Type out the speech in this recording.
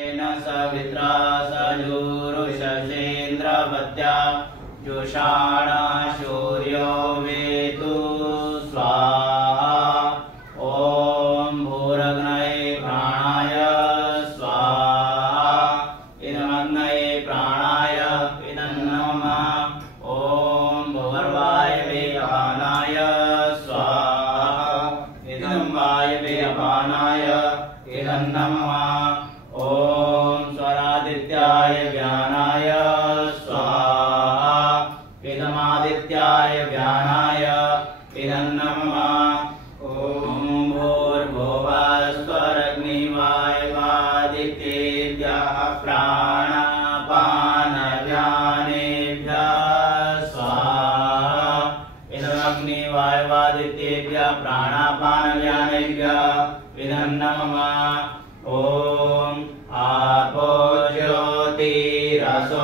सवित्रा सजुरुषसेन्द्रवत्या जुषाणा सूर्यो वेतु स्वाहा। ॐ भूरग्नये प्राणाय स्वाहा। इदमग्नये प्राणाय इदं नमः। ॐ भुवर्वायवे अपानाय स्वाहा। इदं वायवे अपानाय इदं नमः। ॐ स्वरादित्याय व्यानाय स्वाहा। इदमादित्याय व्यानाय इदं नमः। ॐ भूर्भुवः स्वरग्निवायवादित्येभ्यः प्राणापानव्यानेभ्यः स्वाहा। इदमग्निवायवादित्येभ्यः प्राणापानव्यानेभ्यः इदं नमः। ॐ आपो ज्योतिरसो